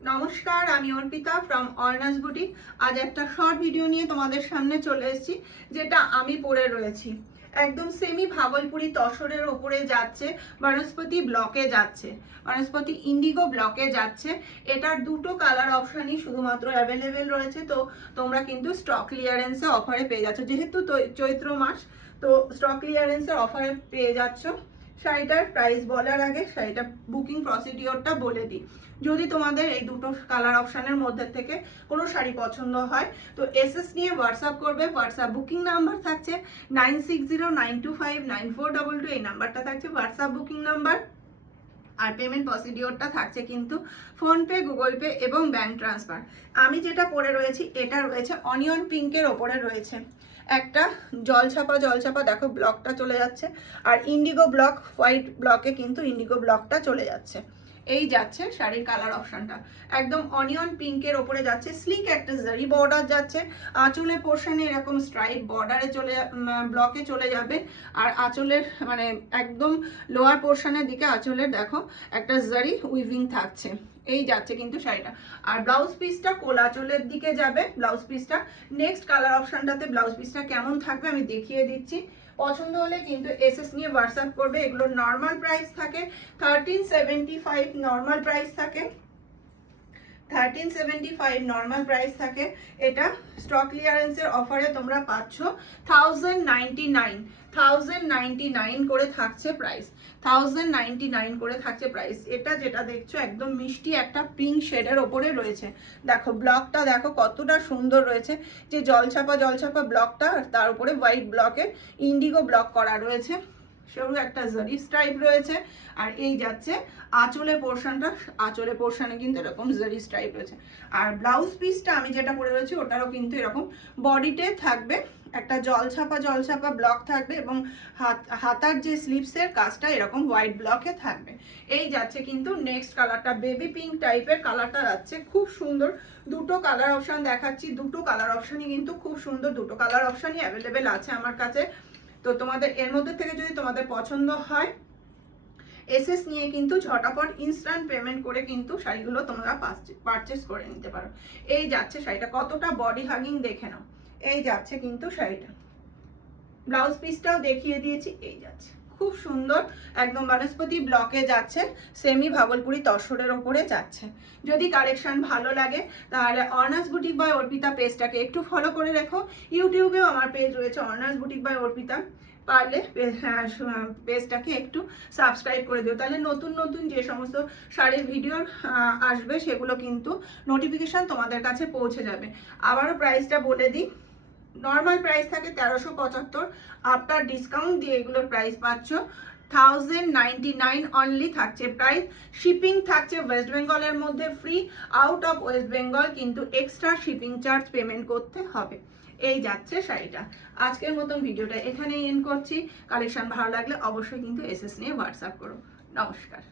নমস্কার, আমি Arpita from অর্নাস boutique. আজ একটা শর্ট ভিডিও নিয়ে তোমাদের সামনে চলে এসেছি, যেটা আমি পরে রয়েছি। একদম সেমি ভাগলপুরি তসরের ওপরে যাচ্ছে, বনস্পতি ব্লকে যাচ্ছে, বনস্পতি ইন্ডিগো ব্লকে যাচ্ছে। এটার দুটো কালার অপশানই শুধুমাত্র অ্যাভেলেবেল রয়েছে। তো তোমরা কিন্তু স্টক ক্লিয়ারেন্সে অফারে পেয়ে যাচ্ছ, যেহেতু চৈত্র মাস, তো স্টক ক্লিয়ারেন্সের অফারে পেয়ে যাচ্ছ। শাড়িটার প্রাইস বলার আগে শাড়িটা বুকিং প্রসিডিওরটা বলে দিই। যদি তোমাদের এই দুটো কালার অপশানের মধ্যে থেকে কোনো শাড়ি পছন্দ হয় তো এসএস নিয়ে হোয়াটসঅ্যাপ করবে। হোয়াটসঅ্যাপ বুকিং নাম্বার থাকছে 9609259422, এই নাম্বারটা থাকছে হোয়াটসঅ্যাপ বুকিং নাম্বার। আর পেমেন্ট প্রসিডিওরটা থাকছে কিন্তু ফোনপে, গুগল পে এবং ব্যাংক ট্রান্সফার। আমি যেটা পরে রয়েছি এটা রয়েছে অনিয়ন পিঙ্কের ওপরে রয়েছে একটা জলছাপা দেখো ব্লকটা চলে যাচ্ছে, আর ইন্ডিগো ব্লক হোয়াইট ব্লকে কিন্তু ইন্ডিগো ব্লকটা চলে যাচ্ছে। এই যাচ্ছে শাড়ির কালার অপশনটা, একদম অনিয়ন পিঙ্কের ওপরে যাচ্ছে। স্লিক একটা জারি বর্ডার যাচ্ছে, আঁচলের পোর্শনে এরকম স্ট্রাইপ বর্ডারে ব্লকে চলে যাবে। আর আঁচলের মানে একদম লোয়ার পোর্শনের দিকে আঁচলের দেখো একটা জারি উইভিং থাকছে। এই যাচ্ছে কিন্তু শাড়িটা। আর ব্লাউজ পিসটা কোলাচলের দিকে যাবে ব্লাউজ পিসটা। নেক্সট কালার অপশনটাতে ব্লাউজ পিসটা কেমন থাকবে আমি দেখিয়ে দিচ্ছি। পছন্দ হলে কিন্তু এসএস নিয়ে হোয়াটসঅ্যাপ করবে। এগুলো নর্মাল প্রাইস থাকে 1375, নর্মাল প্রাইস থাকে 1375 নর্মাল প্রাইস থাকে। এটা স্টক ক্লিয়ারেন্সের অফারে তোমরা পাচ্ছ 1099 করে থাকছে প্রাইস, 1099 করে থাকছে প্রাইস। এটা যেটা দেখছো একদম মিষ্টি একটা পিঙ্ক শেডের ওপরে রয়েছে। দেখো ব্লকটা দেখো কতটা সুন্দর রয়েছে, যে জলছাপা ব্লকটা, আর তার উপরে হোয়াইট ব্লকে ইন্ডিগো ব্লক করা রয়েছে। সরু একটা জারি স্ট্রাইপ রয়েছে। আর এই যাচ্ছে আঁচলের পোর্শনটা, আঁচলের পোর্শনে কিন্তু এরকম জারি স্ট্রাইপ রয়েছে। আর ব্লাউজ পিসটা আমি যেটা পরে রয়েছি ওটারও কিন্তু এরকম বডিতে থাকবে একটা জলছাপা ব্লক থাকবে, এবং হাতার যে স্লিভসের কাজটা এরকম হোয়াইট ব্লকে থাকবে। এই যাচ্ছে কিন্তু নেক্সট কালারটা, বেবি পিঙ্ক টাইপের কালারটা যাচ্ছে, খুব সুন্দর। দুটো কালার অপশন দেখাচ্ছি, দুটো কালার অপশনই কিন্তু খুব সুন্দর, দুটো কালার অপশনই অ্যাভেলেবেল আছে আমার কাছে। তো তোমাদের এর মধ্যে থেকে যদি তোমাদের পছন্দ হয় এসএস নিয়ে কিন্তু ঝটাপট ইনস্ট্যান্ট পেমেন্ট করে কিন্তু শাড়িগুলো তোমরা পারচেস করে নিতে পারো। এই যাচ্ছে শাড়িটা, কতটা বডি হাগিং দেখে নাও। এই যাচ্ছে কিন্তু শাড়িটা, ব্লাউজ পিসটাও দেখিয়ে দিয়েছি। এই যাচ্ছে খুব সুন্দর, একদম বনস্পতি ব্লকে যাচ্ছে, সেমি ভাগলপুরি তসরের ওপরে যাচ্ছে। যদি কালেকশন ভালো লাগে তাহলে অর্নাস বুটিক বাই অর্পিতা পেজটাকে একটু ফলো করে রেখো। ইউটিউবেও আমার পেজ রয়েছে অর্নাস বুটিক বাই অর্পিতা, পারলে পেজটাকে একটু সাবস্ক্রাইব করে দিও, তাহলে নতুন নতুন যে সমস্ত শাড়ির ভিডিও আসবে সেগুলো কিন্তু নোটিফিকেশান তোমাদের কাছে পৌঁছে যাবে। আবারও প্রাইসটা বলে দিই, নর্মাল প্রাইস থাকে 1375, আফটার ডিসকাউন্ট দিয়ে এগুলোর প্রাইস পাচ্ছ 1099 অনলি থাকছে প্রাইস। শিপিং থাকছে ওয়েস্ট বেঙ্গলের মধ্যে free, out of West Bengal কিন্তু এক্সট্রা শিপিং চার্জ পেমেন্ট করতে হবে। এই যাচ্ছে শাড়িটা। আজকের মতন ভিডিওটা এখানেই এন্ড করছি। কালেকশন ভালো লাগলে অবশ্যই কিন্তু এসএস নিয়ে হোয়াটসঅ্যাপ করো। নমস্কার।